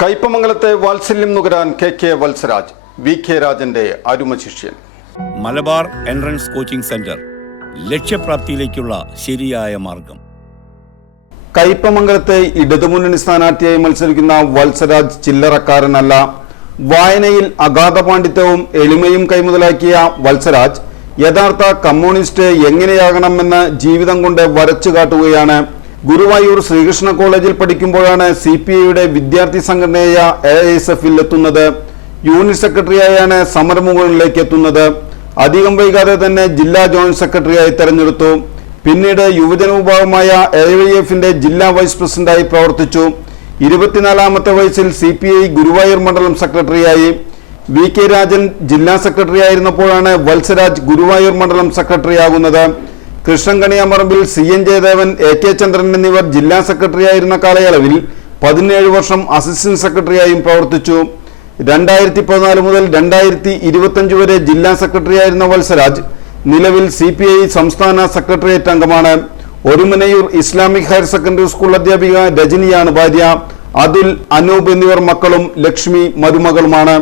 കയ്പമംഗലത്തെ വാത്സല്യം നുകരാൻ K Valsaraj, VK രാജന്റെ അരുമശിഷ്യൻ. Malabar entrance coaching centre, ലക്ഷ്യപ്രാപ്തിയിലേക്കുള്ള ശരിയായ മാർഗം. കയ്പമംഗലത്തെ ഇടതുമുന്നണി സ്ഥാനാർത്ഥിയായി മത്സരിക്കുന്ന വത്സരാജ് ചില്ലറക്കാരനല്ല. വായനയിൽ അഗാധ പാണ്ഡിത്യവും എളിമയും കൈമുതലാക്കിയ വത്സരാജ് യഥാർത്ഥ കമ്മ്യൂണിസ്റ്റ് എങ്ങനെയാകണമെന്ന് ജീവിതം കൊണ്ട് വരച്ചു കാട്ടുകയാണ്. ഗുരുവായൂർ ശ്രീകൃഷ്ണ കോളേജിൽ പഠിക്കുമ്പോഴാണ് CPIയുടെ വിദ്യാർത്ഥി സംഘടനയായ AISF-ൽ എത്തുന്നത്. യൂണിറ്റ് സെക്രട്ടറിയായാണ് സമരമുകളിലേക്ക് എത്തുന്നത്. അധികം വൈകാതെ തന്നെ ജില്ലാ ജോയിന്റ് സെക്രട്ടറിയായി തെരഞ്ഞെടുത്തു. പിന്നീട് യുവജന വിഭാഗമായ AIF-ന്റെ ജില്ലാ വൈസ് പ്രസിഡന്റായി പ്രവർത്തിച്ചു. 24-ാമത്തെ വയസ്സിൽ CPI ഗുരുവായൂർ മണ്ഡലം സെക്രട്ടറിയായി. VK രാജൻ ജില്ലാ സെക്രട്ടറി ആയിരുന്നപ്പോഴാണ് വത്സരാജ് ഗുരുവായൂർ മണ്ഡലം സെക്രട്ടറിയാകുന്നത്. കൃഷ്ണൻകണിയാമറമ്പിൽ CN ജയദേവൻ, AK ചന്ദ്രൻ എന്നിവർ ജില്ലാ സെക്രട്ടറി ആയിരുന്ന കാലയളവിൽ 17 വർഷം അസിസ്റ്റന്റ് സെക്രട്ടറിയായും പ്രവർത്തിച്ചു. 2014 മുതൽ 2025 വരെ ജില്ലാ സെക്രട്ടറി ആയിരുന്ന വത്സരാജ് നിലവിൽ CPI സംസ്ഥാന സെക്രട്ടേറിയറ്റ് അംഗമാണ്. Orumanayur Islamic higher secondary school അധ്യാപിക രജനിയാണ് ഭാര്യ. അതുൽ, അനൂപ് എന്നിവർ മക്കളും ലക്ഷ്മി മരുമകളുമാണ്.